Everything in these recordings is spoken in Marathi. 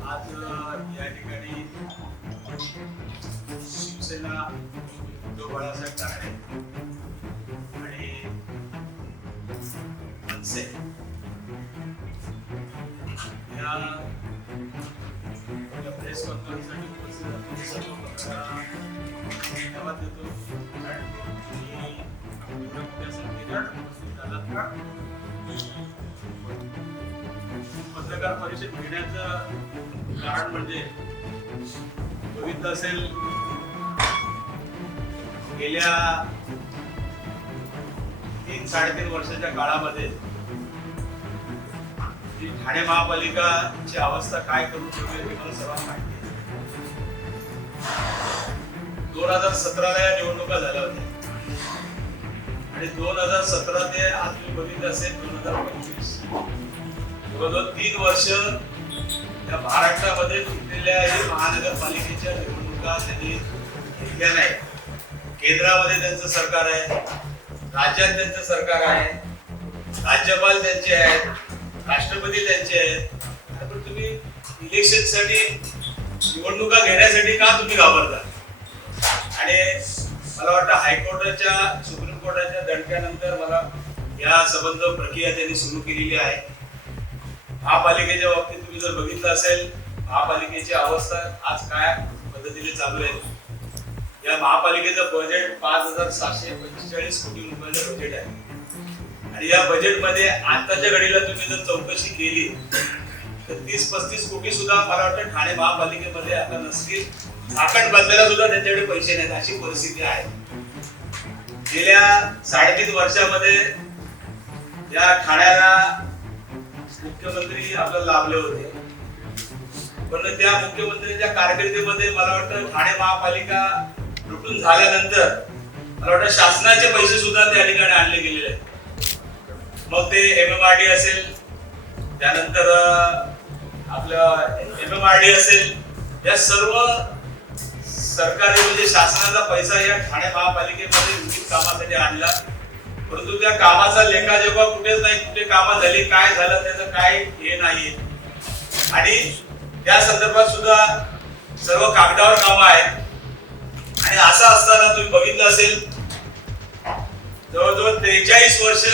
आज या ठिकाणी शिवसेना उद्धव बाळासाहेब ठाकरे आणि मनसे या प्रेस कॉन्फरन्ससाठी धन्यवाद देतो मोठ्या संख्येने उपस्थित झालात का पत्रकार परिषद घेण्याचं कारण म्हणजे बघितलं असेल गेल्या तीन साडेतीन वर्षाच्या काळामध्ये जी ठाणे महापालिकाची अवस्था काय करून ठेवली हे मला सर्वांना माहिती आहे. दोन हजार सतराला या निवडणुका झाल्या होत्या. आणि दोन हजार सतरा ते आज मी बघितलं असेल दोन हजार पंचवीस. जवळजवळ तीन वर्ष या महाराष्ट्रामध्ये सुटलेल्या महानगरपालिकेच्या निवडणुका त्यांनी घेतल्या नाही केंद्रामध्ये त्यांचं सरकार आहे राज्यात त्यांचं सरकार आहे राज्यपाल त्यांचे आहेत राष्ट्रपती त्यांचे आहेत. पण तुम्ही इलेक्शनसाठी निवडणुका घेण्यासाठी का तुम्ही घाबरता? आणि मला वाटतं हायकोर्टाच्या सुप्रीम कोर्टाच्या दणक्यानंतर मला या संबंध प्रक्रिया त्यांनी सुरू केलेली आहे. महापालिकेच्या बाबतीत तुम्ही जर बघितलं असेल महापालिकेची अवस्था आज काय पद्धतीने चालू आहे? या महापालिकेचं बजेट पाच हजार सातशे पंचेचाळीस कोटी रुपयाचं बजेट आहे. आणि या बजेटमध्ये आताच्या घडीला तुम्ही जर चौकशी केली तर तीस पस्तीस कोटी सुद्धा मला वाटतं ठाणे महापालिकेमध्ये आता नसतील. झाकण बदलायला सुद्धा त्यांच्याकडे पैसे नाहीत अशी परिस्थिती आहे. गेल्या साडेतीन वर्षामध्ये या ठाण्याला मुख्यमंत्री आपल्याला लाभले होते. पण त्या मुख्यमंत्र्यांच्या कारकिर्दीमध्ये मला वाटतं ठाणे महापालिका लुटून झाल्यानंतर मला वाटतं शासनाचे पैसे सुद्धा त्या ठिकाणी आणले गेलेले आहेत. मग ते एम एम आर डी असेल त्यानंतर आपलं एम एम आर डी असेल या सर्व सरकारी म्हणजे शासनाचा पैसा या ठाणे महापालिकेमध्ये विविध कामासाठी आणला. परंतु त्या कामाचा लेखा जेव्हा कुठेच नाही कुठे कामं झाली काय झालं त्याचं काय हे नाही. आणि त्या संदर्भात सुद्धा सर्व कागदावर कामं आहेत. आणि असं असताना तुम्ही बघितलं असेल जवळजवळ त्रेचाळीस वर्ष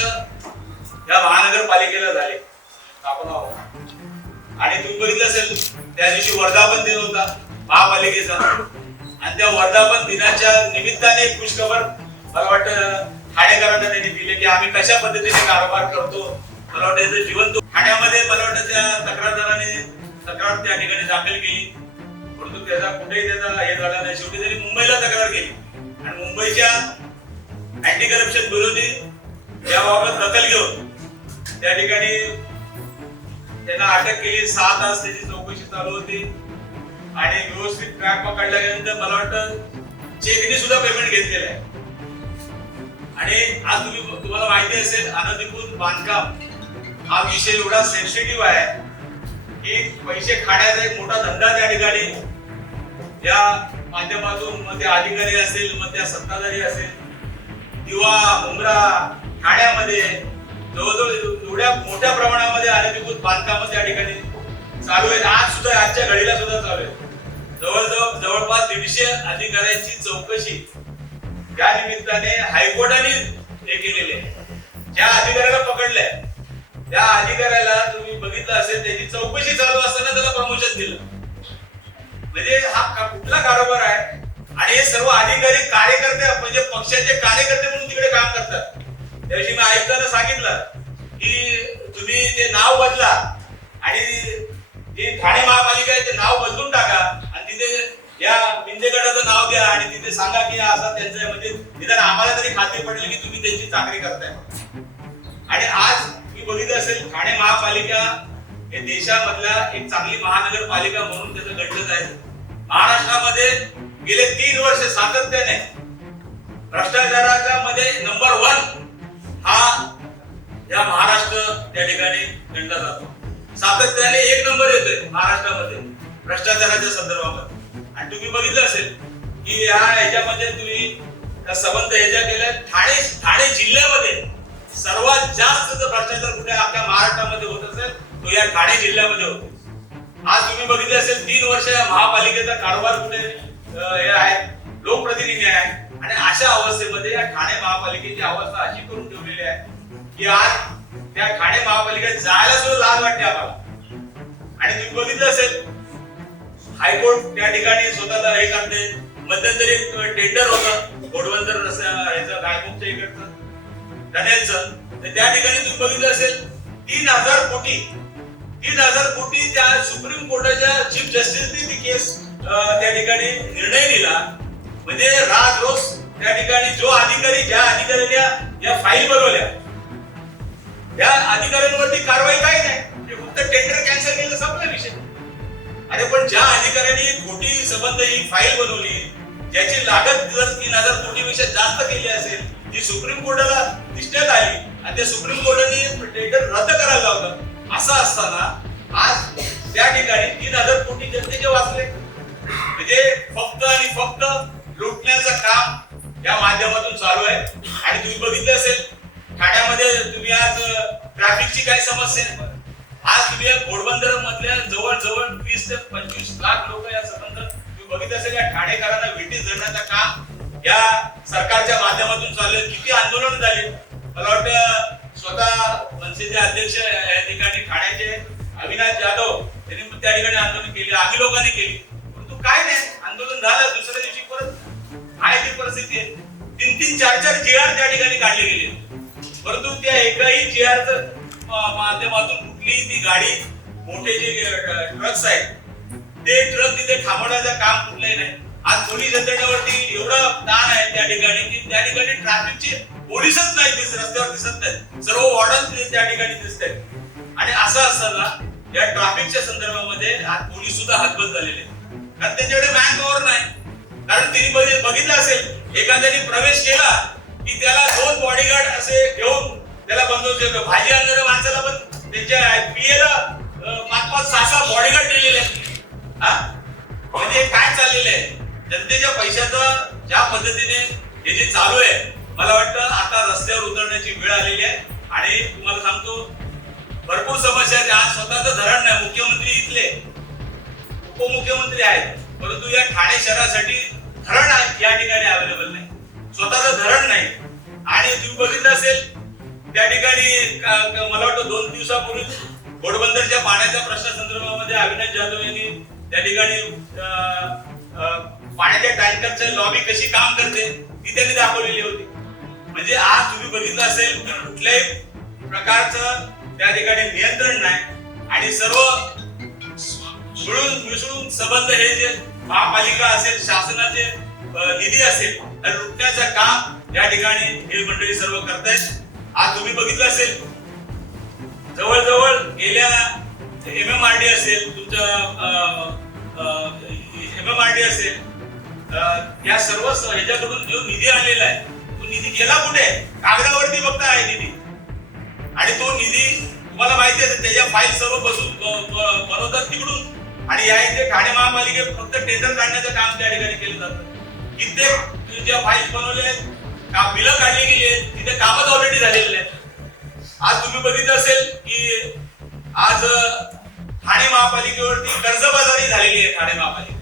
या महानगरपालिकेला झाले. आपण आणि तुम्ही बघितलं असेल त्या दिवशी वर्धापन दिन होता महापालिकेचा. आणि त्या वर्धापन दिनाच्या निमित्ताने खुशखबर मला वाटतं ठाणेकरांना त्यांनी दिले की आम्ही कशा पद्धतीने कारभार करतो. मला वाटतं जीवन तो- ठाण्यामध्ये मला वाटतं त्या तक्रारदाराने तक्रार त्या ठिकाणी दाखल केली. परंतु त्याचा कुठेही त्याचा हे झाला नाही. शेवटी त्यांनी मुंबईला तक्रार केली. आणि मुंबईच्या अँटी करप्शन ब्युरोने याबाबत दखल घेऊन त्या ठिकाणी त्यांना अटक केली. सहा तास त्याची चौकशी चालू होती. आणि व्यवस्थित ट्रॅक पकडल्यानंतर मला वाटतं चेकने सुद्धा पेमेंट घेतलेलं आहे. आणि आज तुम्ही तुम्हाला माहिती असेल अनधिकृत बांधकाम हा विषय एवढा सेन्सिटिव्ह आहे की पैसे खाण्याचा एक मोठा धंदा त्या ठिकाणी या माध्यमातून मग ते अधिकारी असेल मग त्या सत्ताधारी असेल किंवा मुंब्रा ठाण्यामध्ये जवळजवळ एवढ्या मोठ्या प्रमाणामध्ये अनधिकृत बांधकाम त्या ठिकाणी चालू आहेत. आज सुद्धा आजच्या घडीला सुद्धा चालू आहे जवळजवळ जवळपास दीडशे अधिकाऱ्यांची चौकशी त्या निमित्ताने हायकोर्टाने हे केलेले. ज्या अधिकाऱ्याला पकडलंय त्या अधिकाऱ्याला तुम्ही बघितलं असेल त्याची चौकशी चालू असताना त्याला प्रमोशन दिलं. म्हणजे हा कुठला कारोबार आहे? आणि हे सर्व अधिकारी कार्यकर्ते म्हणजे पक्षाचे कार्यकर्ते म्हणून तिकडे काम करतात. त्याविषयी मी आयुक्तांना सांगितलं की तुम्ही ते नाव बदला आणि जे ठाणे महापालिका आहे ते नाव बदलून टाका आणि तिथे या पिंजेगडाचं नाव द्या आणि तिथे सांगा की असा त्यांचं म्हणजे निदान आम्हाला तरी खात्री पडली की तुम्ही त्यांची चाकरी करताय. आणि आज मी बघितलं असेल ठाणे महापालिका हे देशामधल्या एक चांगली महानगरपालिका म्हणून त्याचं घडलं जायचं महाराष्ट्रामध्ये गेले तीन वर्ष सातत्याने भ्रष्टाचाराच्या मध्ये नंबर वन हा या महाराष्ट्र त्या ठिकाणी गणला जातो. सातत्याने एक नंबर येतोय महाराष्ट्रामध्ये भ्रष्टाचाराच्या संदर्भामध्ये. आणि तुम्ही बघितलं असेल की या ह्याच्यामध्ये तुम्ही त्या संबंध ह्याच्या केल्या ठाणे ठाणे जिल्ह्यामध्ये सर्वात जास्त जर भ्रष्टाचार कुठे आपल्या महाराष्ट्रामध्ये होत असेल तो या ठाणे जिल्ह्यामध्ये होतो आज तुम्ही बघितले असेल तीन वर्ष या महापालिकेचा कारभार कुठे हे आहे लोकप्रतिनिधी आहे. आणि अशा अवस्थेमध्ये या ठाणे महापालिकेची अवस्था अशी करून ठेवलेली आहे की आज त्या ठाणे महापालिकेत जायला सुद्धा लाज वाटते आम्हाला आणि तुम्ही बघितलं असेल हायकोर्ट त्या ठिकाणी स्वतःला हे करते. मध्यंतरी टेंडर होतं. घोडबंदर रस्त्या ह्याचं गायमुखच्या इकडचं. टनेलचं तर त्या ठिकाणी तुम्ही बघितलं असेल तीन हजार कोटी. तीन हजार कोटी त्या सुप्रीम कोर्टाच्या चीफ जस्टिसने ती केस त्या ठिकाणी निर्णय दिला. म्हणजे राज रोज त्या ठिकाणी जो अधिकारी ज्या अधिकाऱ्याने या फाईल बनवल्या. त्या अधिकाऱ्यांवरती कारवाई काही नाही. फक्त टेंडर कॅन्सल केलं संपला विषय. अरे पण ज्या अधिकाऱ्यांनी खोटी संबंध ही फाईल बनवली ज्याची लागत दिवस तीन हजार कोटीपेक्षा जास्त केली असेल ती सुप्रीम कोर्टाला दिसण्यात आली आणि त्या सुप्रीम कोर्टाने टेंडर रद्द करायला लावलं. असं असताना आज त्या ठिकाणी तीन हजार कोटी जनतेचे वाचले. म्हणजे फक्त आणि फक्त लुटण्याचं काम या माध्यमातून चालू आहे. आणि तुम्ही बघितलं असेल ठाण्यामध्ये तुम्ही आज ट्रॅफिकची काय समस्या आहे? आज तुम्ही घोडबंदर मधल्या जवळजवळ वीस ते पंचवीस लाख लोक या संबंध तुम्ही बघित असेल या ठाणेकरांना वेटीस धरण्याचं काम या सरकारच्या माध्यमातून चालू किती आंदोलन झाले. मला वाटतं स्वतः मनसेचे अध्यक्ष या ठिकाणी ठाण्याचे अविनाश जाधव त्यांनी त्या ठिकाणी आंदोलन केले आम्ही लोकांनी केली. परंतु काय नाही आंदोलन झालं. दुसऱ्या दिवशी परत आहे ती परिस्थिती आहे. तीन तीन चार चार जी आर त्या ठिकाणी काढले गेले. परंतु त्या एकाही जी आरचं माध्यमातून कुठलीही ती गाडी मोठे जे ट्रक्स आहेत ते ट्रक तिथे थांबवण्याचं काम कुठलंही नाही. आज पोलीस यंत्रणेवरती एवढं ताण आहे त्या ठिकाणी की त्या ठिकाणी ट्रॅफिकचे पोलीसच नाही दिसत रस्त्यावर दिसत नाही सर्व वॉर्डन त्या ठिकाणी दिसत आहेत. आणि असं असताना या ट्रॅफिकच्या संदर्भामध्ये आज पोलीस सुद्धा हातबल झालेले आहेत. कारण त्यांच्याकडे मॅन पॉवर नाही. कारण तिने बघितलं असेल एखाद्याने प्रवेश केला की त्याला दोन बॉडीगार्ड असे घेऊन त्याला बंदोबस्त भाजी आणणाऱ्या माणसाला पण त्यांच्या पीएला पाच पाच सहा सहा बॉडीगार्ड दिलेले हा? म्हणजे काय चाललेलं आहे? जनतेच्या पैशाचं ज्या पद्धतीने हे जे चालू आहे मला वाटतं आता रस्त्यावर उतरण्याची वेळ आलेली आहे. आणि तुम्हाला सांगतो भरपूर समस्या आहेत. आज स्वतःच धरण नाही. मुख्यमंत्री इथले उपमुख्यमंत्री आहेत. परंतु या ठाणे शहरासाठी धरण या ठिकाणी अवेलेबल नाही. स्वतःचं धरण नाही. आणि तुम्ही बघितलं असेल त्या ठिकाणी मला वाटतं दोन दिवसापूर्वी घोडबंदरच्या पाण्याच्या प्रश्नासंदर्भामध्ये अविनाश जाधव यांनी त्या ठिकाणी अं, पाण्याच्या टँकरची लॉबी कशी काम करते ती त्यांनी दाखवलेली होती. म्हणजे आज तुम्ही बघितलं असेल तर कुठल्याही प्रकारचं त्या ठिकाणी नियंत्रण नाही आणि सर्व मिळून मिसळून संबंध हे जे महापालिका असेल शासनाचे निधी असेल तर लुटण्याचं काम या ठिकाणी हे मंडळी सर्व करतायत. आज तुम्ही बघितलं असेल. जवळजवळ गेल्या एम एम आर डी असेल तुमचं एम एम आर डी असेल या सर्व ह्याच्याकडून जो निधी आलेला आहे तो निधी गेला कुठे? कागदावरती फक्त आहे निधी. आणि तो निधी तुम्हाला माहिती आहे त्याच्या फाईल सर्व बसून बनवतात तिकडून. आणि या इथे ठाणे महापालिकेत फक्त टेंडर काढण्याचं काम त्या ठिकाणी केलं जातं. कित्येक ज्या फाईल बनवल्या आहेत. बिलं काढली गेली आहेत. तिथे कामच ऑलरेडी झालेले आहेत. आज तुम्ही बघितलं असेल की आज ठाणे महापालिकेवरती कर्जबाजारी झालेली आहे ठाणे महापालिका.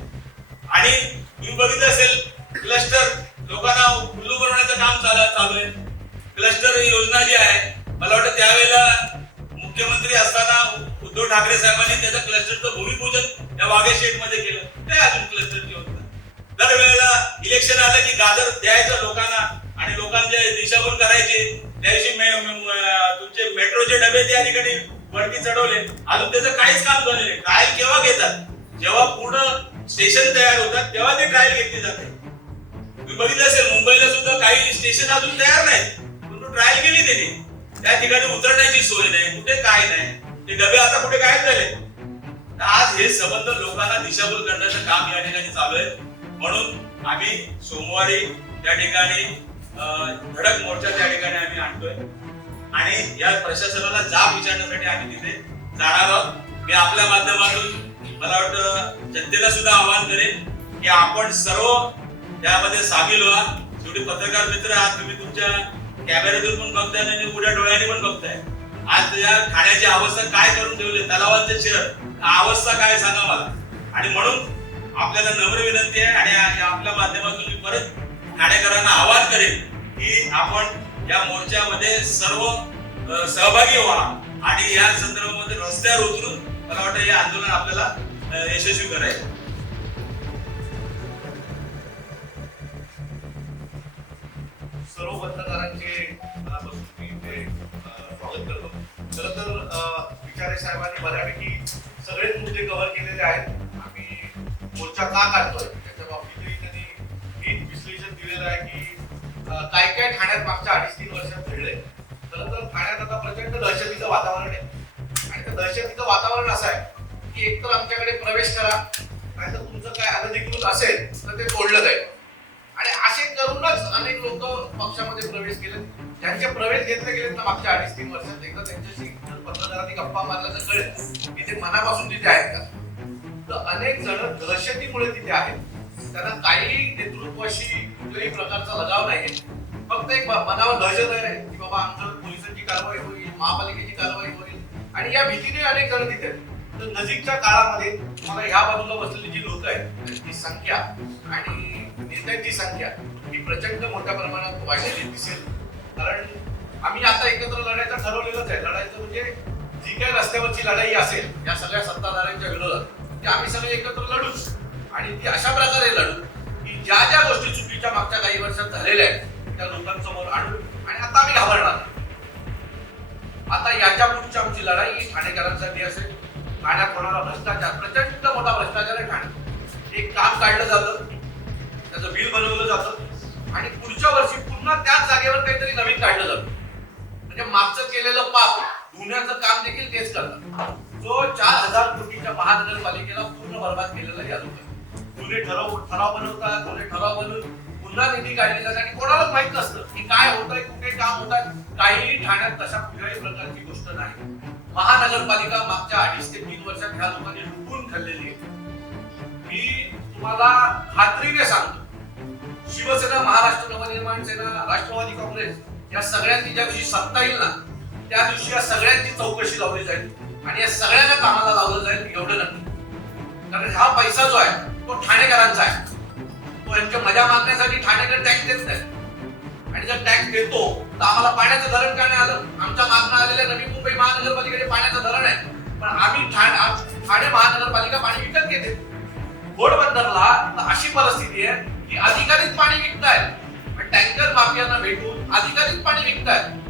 आणि तुम्ही बघितलं असेल क्लस्टर लोकांना उल्लू बनवण्याचं काम चालू चालू आहे. क्लस्टर योजना जी आहे मला वाटतं त्यावेळेला मुख्यमंत्री असताना उद्धव ठाकरे साहेबांनी त्याचं क्लस्टरचं भूमिपूजन या वाघे शेठमध्ये केलं. काय अजून क्लस्टरची योजना? दरवेळेला इलेक्शन आलं की गाजर द्यायचं लोकांना. आणि लोकांचे दिशाभूल करायचे. त्या दिवशी तुमचे मेट्रोचे डबे त्या ठिकाणी वरती चढवले. अजून त्याचं काहीच काम झालेलं नाही. ट्रायल केव्हा घेतात? जेव्हा पूर्ण स्टेशन तयार होतात तेव्हा ते ट्रायल घेतली जाते. तुम्ही बघितलं असेल मुंबईला सुद्धा काही स्टेशन अजून तयार नाही परंतु ट्रायल केली त्यांनी. त्या ठिकाणी उतरण्याची सोय नाही कुठे काय नाही. ते डबे आता कुठे गायब झाले. आज हे संबंध लोकांना दिशाभूल करण्याचं काम या ठिकाणी चालू आहे. म्हणून आम्ही सोमवारी त्या ठिकाणी धडक मोर्चा त्या ठिकाणी आम्ही आणतोय. आणि या प्रशासनाला जाब विचारण्यासाठी आम्ही तिथे जाणार आहोत. मी आपल्या माध्यमातून मला वाटतं जनतेला सुद्धा आवाहन करेन की आपण सर्व त्यामध्ये सामील व्हा. शेवटी पत्रकार मित्र आहात तुम्ही तुमच्या कॅमेऱ्यातून पण बघताय आणि उघड्या डोळ्याने पण बघताय. आज या ठाण्याची अवस्था काय करून ठेवली तलावांचे शहर अवस्था काय सांगा मला? आणि म्हणून आपल्याला नम्र विनंती आहे आणि आपल्या माध्यमातून मी परत ठाणेकरांना आवाहन करेल की आपण या मोर्चामध्ये सर्व सहभागी व्हा. आणि या संदर्भामध्ये रस्त्यावर उतरून मला वाटतं हे आंदोलन आपल्याला यशस्वी करायचं सर्व पत्रकारांचे मनापासून मी इथे स्वागत करतो. खरं तर विचारे साहेबांनी बऱ्यापैकी सगळेच मुद्दे कव्हर केलेले आहेत. आम्ही मोर्चा का काढतोय? काय काय ठाण्यात मागच्या अडीच तीन वर्षात घडलंय. खरं तर ठाण्यात आता प्रचंड दहशतीचं वातावरण आहे. आणि त्या दहशतीचं वातावरण असं आहे की एकतर आमच्याकडे प्रवेश करा नाहीतर तुमचं काय अनधिकृत असेल तर ते तोडलं जाईल. आणि असे करूनच अनेक लोक पक्षामध्ये प्रवेश केले. ज्यांचे प्रवेश घेतले गेले ना मागच्या अडीच तीन वर्षात एकदा त्यांच्याशी पत्रकारांनी गप्पा मारल्या तर कळेल. की ते मनापासून तिथे आहेत का? तर अनेक जण दहशतीमुळे तिथे आहेत. त्यांना काही नेतृत्वाशी कुठल्याही प्रकारचा लगाव नाहीये. फक्त एक मनावर दहशत आहे की बाबा आमचं पोलिसांची कारवाई होईल महापालिकेची कारवाई होईल. आणि या भीतीने अनेक जण तिथे आहेत. तर नजीकच्या काळामध्ये मला ह्या बाजूला बसलेली जी लोक आहेत ती संख्या आणि नेत्यांची संख्या ही प्रचंड मोठ्या प्रमाणात वाढलेली दिसेल. कारण आम्ही आता एकत्र लढायचं ठरवलेलंच आहे. लढायचं म्हणजे जी काही रस्त्यावरची लढाई असेल या सगळ्या सत्ताधाऱ्यांच्या विरोधात ती आम्ही सगळे एकत्र लढूच आणि ती अशा प्रकारे लढू ज्या ज्या गोष्टी चुकीच्या मागच्या काही वर्षात झालेल्या आहेत त्या लोकांसमोर आणू आणि आता आम्ही घाबरणार. आता याच्या पुढची आमची लढाई ही ठाणेकरांसाठी असेल. ठाण्यात होणारा भ्रष्टाचार प्रचंड मोठा भ्रष्टाचार आहे ठाण्यात एक काम काढलं जातं त्याचं बिल बनवलं जातं आणि पुढच्या वर्षी पुन्हा त्याच जागेवर काहीतरी नवीन काढलं जातं. म्हणजे मागचं केलेलं पाप धुण्याचं काम देखील तेच करतात. जो चार हजार कोटीच्या महानगरपालिकेला पूर्ण बरबाद केलेला या लोकांनी. जुने ठराव ठराव बनवतात जुने ठराव बनवून पुन्हा निधी काढली जाते आणि कोणालाच माहीत नसतं की काय होतंय कुठे काम होत आहे काहीही ठाण्यात तशा कुठल्याही प्रकारची गोष्ट नाही. महानगरपालिका मागच्या अडीच ते तीन वर्षात ह्या लोकांनी लुटून खाल्लेली आहे. मी तुम्हाला खात्रीने सांगतो. शिवसेना महाराष्ट्र नवनिर्माण सेना राष्ट्रवादी काँग्रेस या सगळ्यांची ज्या दिवशी सत्ता येईल ना त्या दिवशी या सगळ्यांची चौकशी लावली जाईल. आणि या सगळ्यांना कामाला लावलं जाईल एवढं नक्की. कारण हा पैसा जो आहे तो ठाणेकरांचा आहे. तो यांच्या मजा मागण्यासाठी ठाणेकर टॅक्स देत नाही. आणि जर टॅक्स देतो तर आम्हाला पाण्याचं धरण का नाही आलं? आमच्या मागणं आलेल्या नवी मुंबई महानगरपालिकेचे पाण्याचं धरण आहे. पण आम्ही ठाणे ठाणे महानगरपालिका पाणी विकत घेते. घोडबंदरला तर अशी परिस्थिती आहे की अधिकारीच पाणी विकतायत टँकर माफियांना भेटून अधिकारीच पाणी विकतायत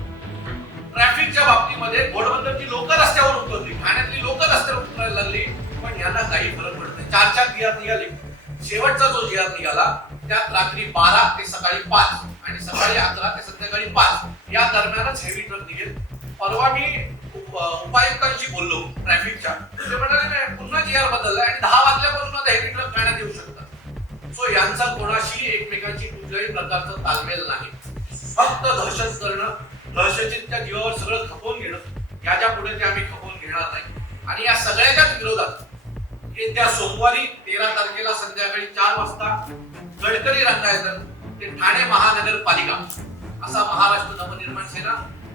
ट्रॅफिकच्या बाबतीमध्ये घोडबंदरची लोक रस्त्यावर उतरली. ठाण्यातली लोक रस्त्यावर उतरायला लागली. पण यांना काही फरक पडत चार चार जिहाद निघाले. शेवटचा जो जिहाद निघाला त्यात रात्री बारा ते सकाळी पाच आणि सकाळी अकरा ते संध्याकाळी पाच या दरम्यानच हेवी ट्रक निघेल. परवा मी उपायुक्तांशी बोललो ट्रॅफिकच्या ते म्हणाले नाही पुन्हा जिहार बदलला आणि दहा वाजल्यापासून आता हेवी ट्रक ठाण्यात येऊ शकतात. सो यांचा कोणाशी एकमेकांची कुठल्याही प्रकारचा तालमेल नाही. फक्त दहशत करणं दहशतीच्या जीवावर सगळं खपवून घेणं याच्यापुढे ते आम्ही खपवून घेणार नाही. आणि या सगळ्याच्याच विरोधात येत्या सोमवारी तेरा तारखेला संध्याकाळी चार वाजता गडकरी रंगायतन ते ठाणे महानगरपालिका असा महाराष्ट्र नवनिर्माण सेना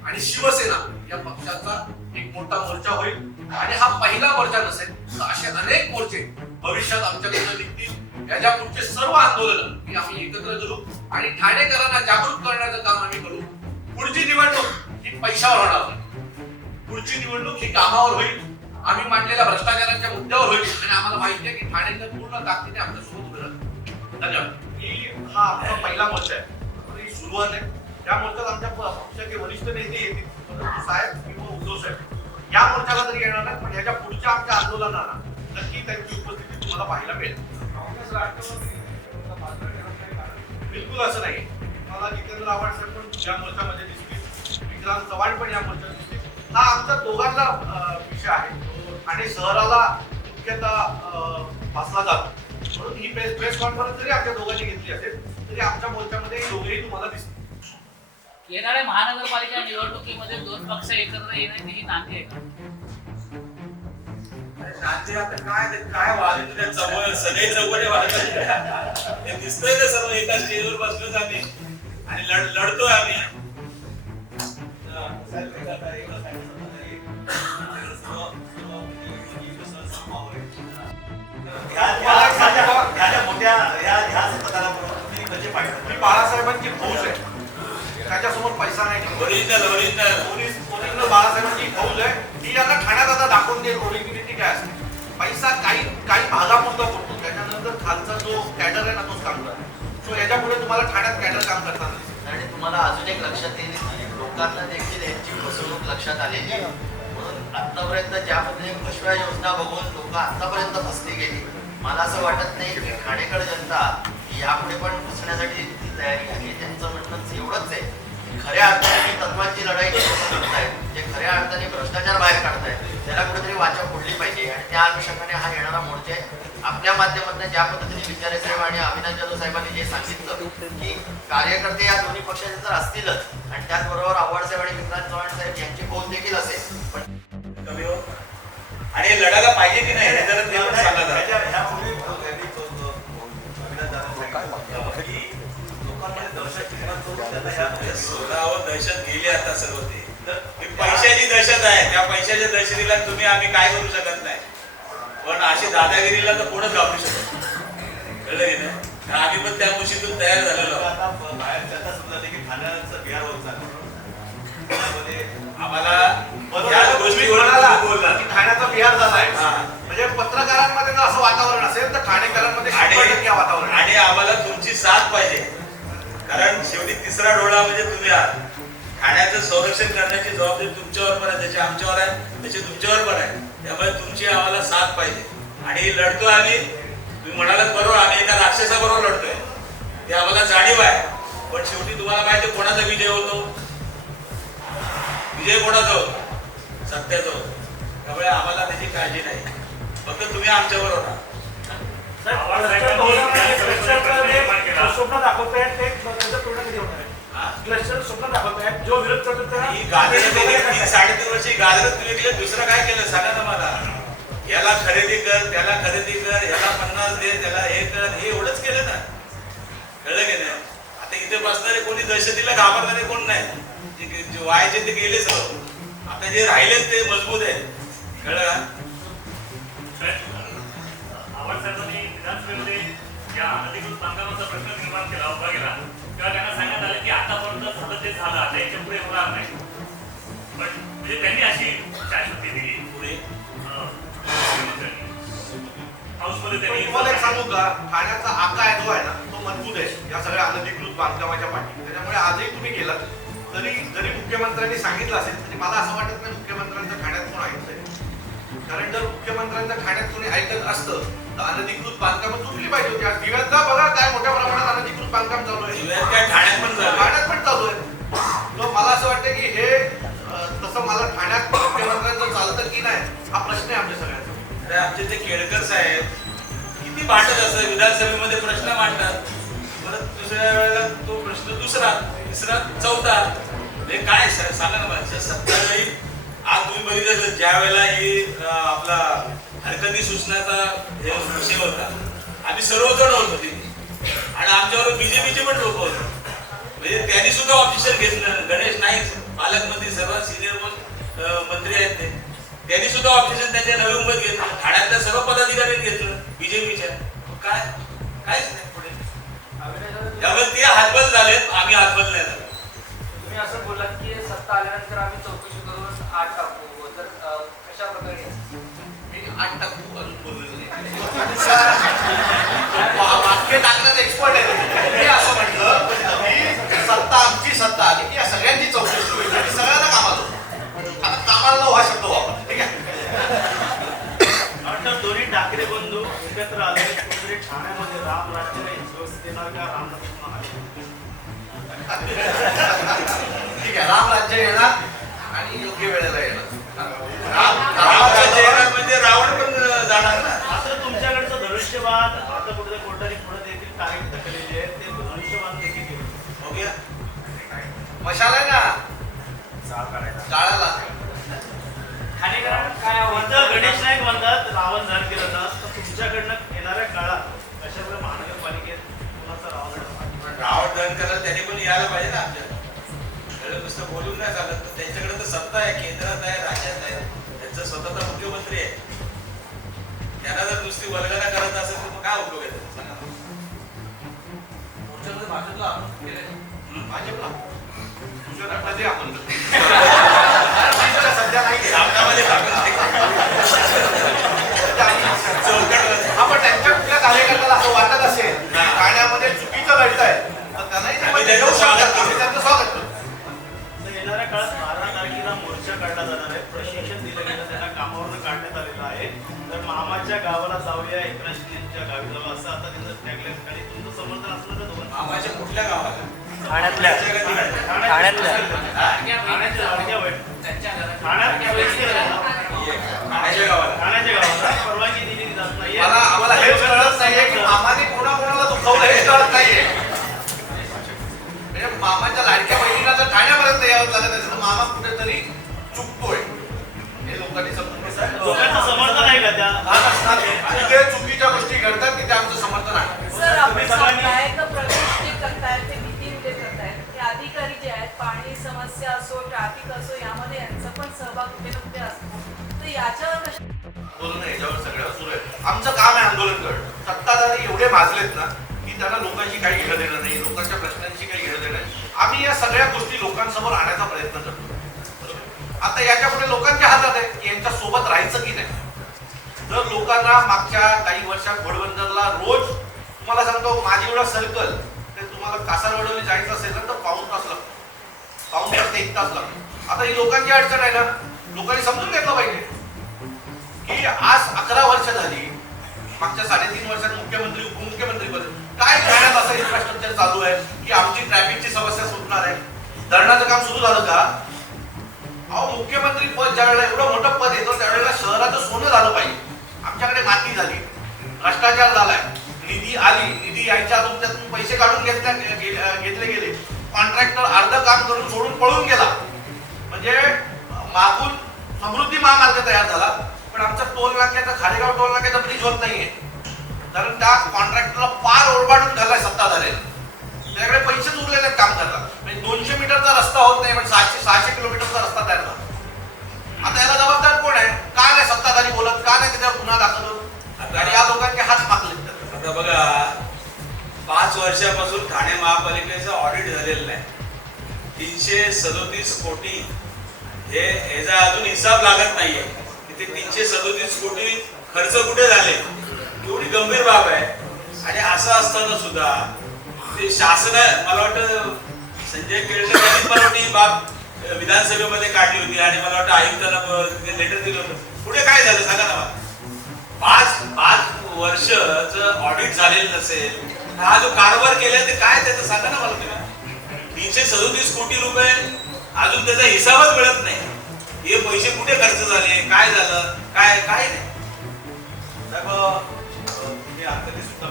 आणि शिवसेना या पक्षाचा एक मोठा मोर्चा होईल. आणि हा पहिला मोर्चा नसेल तर असे अनेक मोर्चे भविष्यात आमच्याकडे निघतील. याच्या पुढचे सर्व आंदोलन ही आम्ही एकत्र करू आणि ठाणेकरांना जागरूक करण्याचं काम आम्ही करू. पुढची निवडणूक ही पैशावर होणार नाही. पुढची निवडणूक ही कामावर होईल. आम्ही मांडलेल्या भ्रष्टाचाराच्या मुद्द्यावर होईल. आणि आम्हाला माहिती आहे की ठाणेकर पूर्ण ताकदीने आमच्यासोबत उभे राहतील धन्यवाद. ही हा आमचा पहिला मोर्चा आहे. ही सुरुवात आहे. त्या मोर्चात आमच्या पक्षाचे वरिष्ठ नेते येतील. परंतु साहेब किंवा उद्धव साहेब. या मोर्चाला तरी येणार नाही पण ह्याच्या पुढच्या आमच्या आंदोलनाला नक्की त्यांची उपस्थिती तुम्हाला पाहायला मिळेल. बिलकुल असं नाही. मला जितेंद्र आव्हाड साहेब पण या मोर्चामध्ये दिसतील. विक्रांत चव्हाण पण या मोर्चात दिसतील. हा आमचा दोघांचा विषय आहे. ठाणे शहराला मुख्यतः भासला जातो. म्हणून ही प्रेस प्रेस कॉन्फरन्स जरी आमच्या दोघांनी घेतली असेल तरी आमच्या मोर्चामध्ये दोघेही तुम्हाला दिसतील. येणाऱ्या महानगरपालिका निवडणुकीमध्ये दोन पक्ष एकत्र येण्याची ही नांदी आहे. का नाते आता काय काय वाजत त्या चौघ सगळे वाजत हे दिसतंय ना सर्व एका स्टेजवर बसलोच आम्ही आणि लढ लढतोय आम्ही. या या ह्याच पदाला म्हणजे मी बाळासाहेबांची फौज आहे. त्याच्यासमोर पैसा नाही. ओरिजिनल बाळासाहेबांची फौज आहे. ती यांना ठाण्यात आता दाखवून देईल. ओरिजिनिटी काय असते. पैसा काही काही भागापुरता पडतो. त्याच्यानंतर खालचा जो कॅडर आहे ना तोच काम सो याच्यापुढे तुम्हाला ठाण्यात कॅडर काम करताना दिसेल आणि तुम्हाला अजून एक लक्षात येईल. लोकांना देखील यांची फसवणूक लक्षात आलेली म्हणून आतापर्यंत ज्यामध्ये फसव्या योजना बघून लोक आतापर्यंत फसली गेली. मला असं वाटत नाही की ठाणेकर जनता यापुढे पण फसण्यासाठी ती तयारी आहे. त्यांचं म्हणणं एवढंच आहे. खऱ्या अर्थाने तत्वांची लढाई जे लोकं करतायत जे खऱ्या अर्थाने भ्रष्टाचार बाहेर काढतायत त्याला कुठेतरी वाचा फोडली पाहिजे. आणि त्या अनुषंगाने हा येणारा मोर्चा आपल्या माध्यमातून ज्या पद्धतीने विचारे साहेब आणि अविनाश जाधव साहेबांनी जे सांगितलं की कार्यकर्ते या दोन्ही पक्षाचे तर असतीलच. आणि त्याचबरोबर आव्हाड साहेब आणि विक्रांत चव्हाण साहेब यांची फौज देखील असेल. पण कमी हो. आणि हे लढायला पाहिजे की नाही ह्या दहशत गेली आता सर्व ते. पैशाची दहशत आहे. त्या पैशाच्या दहशतीला तुम्ही आम्ही काय करू शकत नाही. पण अशी दादागिरीला तर कोणच घाबरू शकत. कळलं की नाही? आम्ही पण त्या गोष्टीतून तयार झालेलो बाहेर की ठाण्याचं बिहार होत चाललं. आम्हाला या तुम्ही बोलला की ठाण्याचा बिहार झाला आहे. म्हणजे पत्रकारांमध्ये जर असं वातावरण असेल तर ठाणेकरांमध्ये वातावरण. आणि आम्हाला कारण शेवटी तिसरा डोळा म्हणजे तुम्ही आहात ठाण्याचं संरक्षण करण्याची जबाबदारी तुमच्यावर पण आहे त्याची आमच्यावर आहे त्याची तुमच्यावर पण आहे. त्यामुळे तुमची आम्हाला साथ पाहिजे. आणि लढतो आम्ही तुम्ही म्हणालात बरोबर आम्ही एका राक्षसाबरोबर लढतोय. ते आम्हाला जाणीव आहे. पण शेवटी तुम्हाला माहिती कोणाचा विजय होतो? विजय कोणाचा होतो? सत्याचा होतो. त्यामुळे आम्हाला त्याची काळजी नाही. फक्त तुम्ही आमच्याबरोबर आहात स्वप्न दाखवताय ते त्याचं पूर्ण कधी होणार आहे क्लस्टर स्वप्न दाखवताय जो विरोध करतो त्याला तीन साडेतीन वर्षी गाजरं तुम्ही विकले दुसरं काय केलं सांगा ना मला याला खरेदी कर त्याला खरेदी कर याला पन्नास दे त्याला हे कर हे एवढंच केलं ना कळलं की नाही आता इथे बसणारे कोणी दहशतीला घाबरणारे कोण नाही जे जे व्हायचे ते गेले सर्व आता जे राहिले ते मजबूत आहे कळलं का आवाज साहेबांनी या अनधिकृत बांधकामाचा प्रश्न निर्माण केला उभा गेला तेव्हा त्यांना सांगण्यात आलं की आतापर्यंत झालं ते झालं आता याच्यापुढे होणार नाही. पण म्हणजे त्यांनी अशी शाश्वती दिली. पुढे हाऊसमध्ये पण त्यांनी तुम्हाला एक सांगू का? ठाण्याचा आकार जो आहे ना तो मजबूत आहे. या सगळ्या अनधिकृत बांधकामाच्या पाठी त्याच्यामुळे आजही तुम्ही गेलात तरी जरी मुख्यमंत्र्यांनी सांगितलं असेल तरी मला असं वाटत नाही मुख्यमंत्र्यांचं ठाण्यात कोण ऐकतंय कारण जर मुख्यमंत्र्यांचं ठाण्यात कोणी ऐकत असतं अनधिकृत बांधकामं तुटली पाहिजे होती. आज दिव्यात जा बघा काय मोठ्या प्रमाणात अनधिकृत बांधकाम चालू आहे. दिव्यात काय ठाण्यात पण झालं ठाण्यात पण चालू आहे. तर मला असं वाटतं की हे तसं मला ठाण्यात मुख्यमंत्र्यांचं चालतं की नाही हा प्रश्न आहे आमच्या सगळ्यांचा. अरे आमचे ते केळकर साहेब किती भांडत असं विधानसभेमध्ये प्रश्न मांडतात. परत दुसऱ्या वेळेला तो प्रश्न दुसरा तिसरा चौथा. हे काय सांगा ना मला. सत्तावेळी आज तुम्ही बघितलं ज्या वेळेला ही आपला हरकती सूचनाचा हे विषय होता. आम्ही सर्वजण होतो तिथे. आणि आमच्यावर बीजेपीचे पण लोक होते. म्हणजे त्यांनी सुद्धा ऑफिशियल घेतलं. गणेश नाईक पालकमंत्री सर्वात सिनियर मंत्री आहेत ते. त्यांनी सुद्धा ऑफिशियल त्यांच्या नवी मुंबईत घेतलं. ठाण्यातल्या सर्व पदाधिकाऱ्यांनी घेतलं बीजेपीच्या काय? काहीच नाही पुढे. त्यामुळे ते हातबल झालेत. आम्ही हातबल नाही झालो. तुम्ही असं बोललात की सत्ता आल्यानंतर आम्ही चौकशी करून आठ आठ टाकू अजून बोललेलं नाही. वा- वाक्य टाकण्यात एक्सपर्ट आहे मी असं म्हटलं त्यांना जर नुसती वलगना करत असेल तर मग काय उपयोग आहे? सांगा. भाजपला आपण भाजपला. त्यांच्या असं वाटत गाण्यामध्ये चुकीचं येणाऱ्या काळात बारा तारखेला मोर्चा काढला जाणार आहे. प्रशिक्षण दिलं गेलं त्यांना कामावरून काढण्यात आहे. तर मामाच्या गावाला जाऊया एकनाथ शिंदेच्या गावी जाऊ असं आता त्यांचं टॅगलाईन आणि तुमचं समर्थन असलं तर मामाच्या कुठल्या गावाला? ठाण्यातल्या. ठाण्यातल्या. ठाण्याच्या गावाला. परवानगी जात नाहीये. मला आम्हाला कळत नाहीये की मामाने कोणा कोणाला दुखवलं हेच कळत नाहीये. म्हणजे मामाच्या लाडक्या बहिणीला जर ठाण्यापर्यंत यावं लागत असेल. तर मामा कुठेतरी चुकतोय. चुकीच्या गोष्टी घडतात तिथे आमचं समर्थन आहे. सर आपण तुम्ही सगळ्यांनी- सांगताय तर प्रवेश जे करतायत ते करतायत ते अधिकारी जे आहेत पाणी समस्या असो ट्रॅफिक असो यामध्ये यांचा पण सहभाग कुठे ना कुठे असतो. तर याच्यावर याच्यावर सगळं सुरू आहे. आमचं काम आहे आंदोलन करणं. सत्ताधारी एवढे माजलेत ना की त्यांना लोकांशी काही घेणं देणं नाही लोकांच्या प्रश्नांशी काही घेणं देणं नाही. आम्ही या सगळ्या गोष्टी लोकांसमोर आणण्याचा प्रयत्न करतो? आता याच्यापुढे लोकांच्या हातात आहे की यांच्या सोबत राहायचं की नाही? जर लोकांना मागच्या काही वर्षात घोडबंदरला रोज तुम्हाला सांगतो माझी एवढा सर्कल ते तुम्हाला कासारवडवली जायचं असेल ना तर पाऊन तास लागतो. पाऊन तास ते एक तास लागतो. आता ही लोकांची अडचण आहे ना लोकांनी समजून घेतलं पाहिजे की आज अकरा वर्ष झाली मागच्या साडेतीन वर्षात मुख्यमंत्री उपमुख्यमंत्री पद काय करण्यात असं इन्फ्रास्ट्रक्चर चालू आहे की आमची ट्रॅफिकची समस्या सुटणार आहे? धरणाचं काम सुरू झालं का? अहो मुख्यमंत्री पद ज्या वेळेला एवढं मोठं पद येतो त्यावेळेला शहराचं सोनं झालं पाहिजे. आमच्याकडे माती झाली. भ्रष्टाचार झालाय. निधी आली निधी यायच्या अजून त्यातून पैसे काढून घेतल्या घेतले गेले. कॉन्ट्रॅक्टर अर्ध काम करून सोडून पळून गेला. म्हणजे मागून समृद्धी महामार्ग तयार झाला. पण आमचा टोल नाक्याचा खारेगाव टोल नाक्याचा ब्रिज होत नाहीये. कारण त्या कॉन्ट्रॅक्टरला पार ओरबाडून सत्ता सत्ताधाऱ्याने त्याच्याकडे पैसेच उरलेले आहेत काम करतात. म्हणजे दोनशे मीटरचा रस्ता होत नाही पण सहाशे सहाशे किलोमीटरचा रस्ता तयार झाला. आता याला जबाबदार कोण आहे? का नाही सत्ताधारी बोलत? का नाही त्याच्यावर गुन्हा दाखल आणि या लोकांचे हात मागले. आता बघा पाच वर्षापासून ठाणे महापालिकेचं ऑडिट झालेलं नाही. तीनशे सदोतीस कोटी हे याचा अजून हिसाब लागत नाहीये. की ते तीनशे सदोतीस कोटी खर्च कुठे झाले? एवढी गंभीर बाब आहे. आणि असं असताना सुद्धा ते शासन मला वाटतं संजय केळकर यांनी वाटतं ही बाब विधानसभेमध्ये काढली होती आणि मला वाटतं आयुक्तांना लेटर दिलं होतं. पुढे काय झालं? सांगा ना मला. पाच पाच वर्ष ऑडिट झालेलं नसेल हा जो कारभार केलाय ते काय त्याचं सांगा ना मला तुम्ही. तीनशे सदोतीस कोटी रुपये अजून त्याचा हिसाबच मिळत नाही. हे पैसे कुठे खर्च झाले? काय झालं? काय काय नाही. साहेब अं, मी आता सुद्धा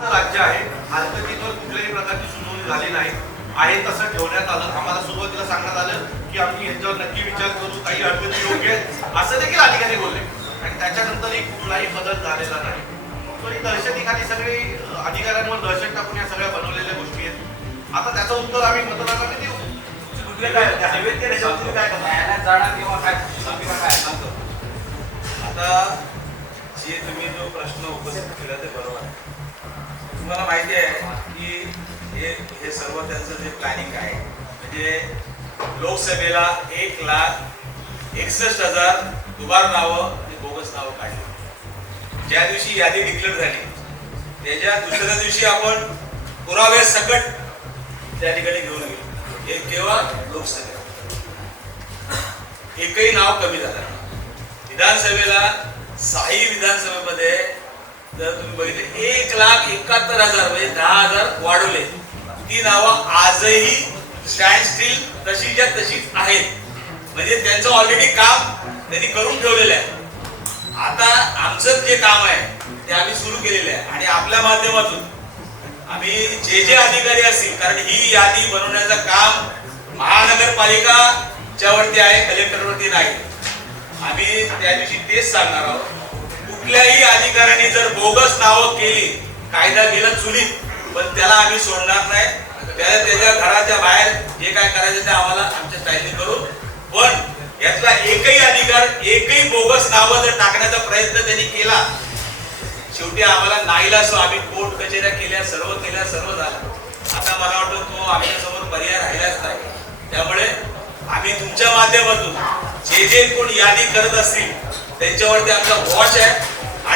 बनवतो तसं घेतले त्यातून ते आता सुद्धा सर्व फेटाळून त्यांनी त्यांचं आमचं राज्य आहे. हलकतीवर कुठल्याही प्रकारची सुनावणी झाली नाही. आहे तसं ठेवण्यात आलं. आम्हाला सुरुवातीला सांगण्यात आलं की आम्ही यांच्यावर नक्की विचार करू. काही हलकती योग्य आहेत. असं देखील अधिकारी बोलले. आणि त्याच्यानंतरही कुठलाही बदल झालेला नाही. तर ही दहशतीखाली सगळी अधिकाऱ्यांवर दहशत टाकून या सगळ्या बनवलेल्या गोष्टी आहेत. आता त्याचं उत्तर आम्ही मतदारांना देऊ. काय? आता जे तुम्ही जो प्रश्न उपस्थित केला ते बरोबर आहे. तुम्हाला माहिती आहे की हे हे सर्व त्यांचं जे प्लॅनिंग आहे म्हणजे लोकसभेला एक लाख एकसष्ट हजार दुबार नावं आणि बोगस नावं काढली. ज्या दिवशी यादी डिक्लेअर झाली त्याच्या दुसऱ्या दिवशी आपण पुरावे सकट त्या ठिकाणी घेऊन गेलो. हे केव्हा लोकसभेला. एकही नाव कमी झालं विधानसभेला साई विधानसभेमध्ये जर तुम्ही बघितले एक लाख एकाहत्तर हजार म्हणजे दहा हजार वाढवले. ती नावं आजही स्टँड स्टील तशीच्या तशीच आहेत. म्हणजे त्यांचं ऑलरेडी काम त्यांनी करून ठेवलेलं आहे. आता आमचं जे काम आहे ते आम्ही सुरू केलेलं आहे. आणि आपल्या माध्यमातून आम्ही जे जे अधिकारी असतील कारण ही यादी बनवण्याचं काम महानगरपालिकाच्या वरती आहे कलेक्टरवरती नाही. आम्ही त्या दिवशी तेच सांगणार आहोत. कुठल्याही अधिकाऱ्याने जर बोगस नावं केली कायदा गेला चुलीत पण त्याला आम्ही सोडणार नाही. त्याला त्याच्या घराच्या बाहेर जे काय करायचं ते आम्हाला आमच्या स्टाईलने करू पण यातला एकही अधिकार एकही बोगस नावं जर टाकण्याचा प्रयत्न त्यांनी केला शेवटी आम्हाला नाईला असो. आम्ही कोर्ट कचेऱ्या केल्या सर्व केल्या सर्व झालं. आता मला वाटतं तो आमच्यासमोर पर्याय राहिलाच नाही. त्यामुळे आम्ही तुमच्या माध्यमातून जे जे कोण यादी करत असतील त्यांच्यावरती आमचा वॉच आहे.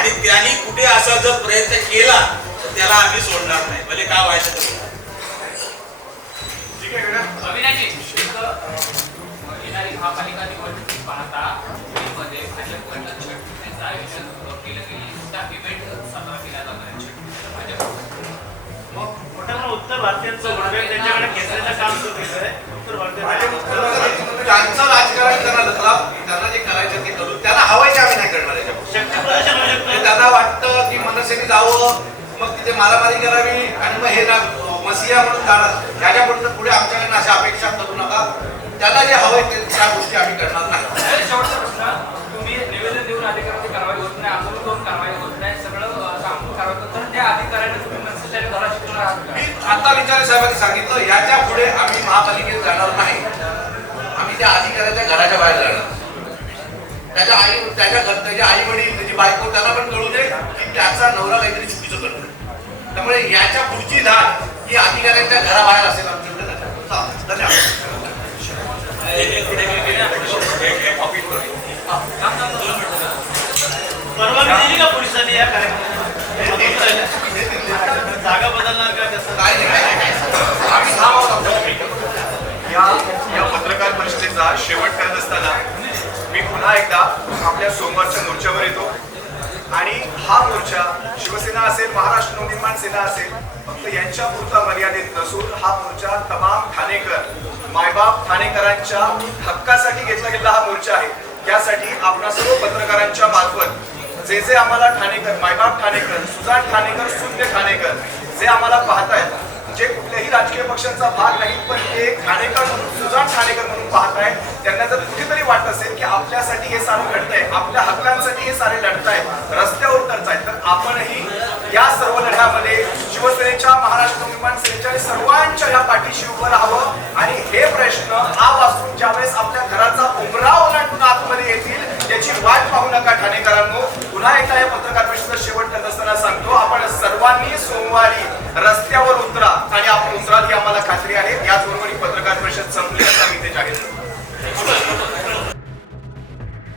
आणि त्यांनी कुठे असा जर प्रयत्न केला तर त्याला आम्ही सोडणार नाही. भले काय व्हायचं. ठीक आहे का अविनाजी येणारी महापालिका पाहता आयोजन केलं गेलं इव्हेंट साजरा केला जाणार आहे. मग मोठ्या उत्तर भारतीयांचं त्यांच्याकडे खेचण्याचं काम सुरू केलं आहे. उत्तर भारतीय त्यांचं राजकारण करायला त्याला त्यांना जे करायचं ते करू त्यांना हवंय ते आम्ही नाही करणार. म्हणजे त्यांना वाटतं की मनसेने जावं मग तिथे मारामारी करावी आणि मग हे ना मसिया म्हणून जाणार. याच्यापुढे पुढे आमच्याकडनं अशा अपेक्षा करू नका. त्यांना जे हवंय ते त्या गोष्टी आम्ही करणार नाही. आणि शेवटचा प्रश्न. तुम्ही निवेदन देऊन अधिकाऱ्यांची कारवाई होत नाही आंदोलन करून कारवाई होत नाही सगळं कारवाई होत तर त्या अधिकाऱ्यांना तुम्ही शिकवणार आहात आता विचारे साहेबांनी सांगितलं याच्यापुढे आम्ही महापालिकेत जाणार नाही. आम्ही त्या अधिकाऱ्याच्या घराच्या बाहेर जाणार. त्याच्या आई त्याच्या घर त्याच्या आई वडील त्याची बायको त्याला पण कळू दे की त्याचा नवरा काहीतरी चुकीचं करतो त्यामुळे याच्या पुढची धाड ही अधिकाऱ्यांच्या घराबाहेर असेल आमच्याकडे नाही. चालेल. धन्यवाद परवानगी दिली का पोलिसांनी या कार्यक्रमाला जागा बदलणार का कसं काय या पत्रकार परिषदेचा शेवट करत असताना मी पुन्हा एकदा आपल्या सोमवारच्या मोर्चावर येतो. आणि हा मोर्चा शिवसेना असेल महाराष्ट्र नवनिर्माण सेना असेल फक्त यांच्या पुरता मर्यादित नसून हा मोर्चा तमाम ठाणेकर मायबाप ठाणेकरांच्या हक्कासाठी घेतला गेलेला हा मोर्चा आहे. त्यासाठी आपणा सर्व पत्रकारांच्या मार्फत जे जे आम्हाला ठाणेकर मायबाप ठाणेकर सुजान ठाणेकर शून्य ठाणेकर जे आम्हाला पाहतायत जे कुठल्याही राजकीय पक्षांचा भाग नाही पण ते ठाणेकर म्हणून सुजाण ठाणेकर म्हणून पाहत आहेत. त्यांना जर कुठेतरी वाटत असेल की आपल्यासाठी हे सारं घडतंय आपल्या हक्कांसाठी हे सारे लढताय रस्त्यावर उतरतायत तर आपणही या सर्व लढ्यामध्ये शिवसेनेच्या महाराष्ट्र निर्माण सेनेच्या सर्वांच्या या पाठीशी उभं राहावं. आणि हे प्रश्न हा वाचून ज्यावेळेस आपल्या घराचा उमराव ओलांडून आतमध्ये येतील त्याची वाट पाहू नका ठाणेकरांनो. पुन्हा एकदा या पत्रकार परिषदेत शेवट करत असताना सांगतो आपण सर्वांनी सोमवारी रस्त्यावर उतरा आणि आपण उतराल की आम्हाला खात्री आहे. याचबरोबर ही पत्रकार परिषद संपली असं मी ते जाहीर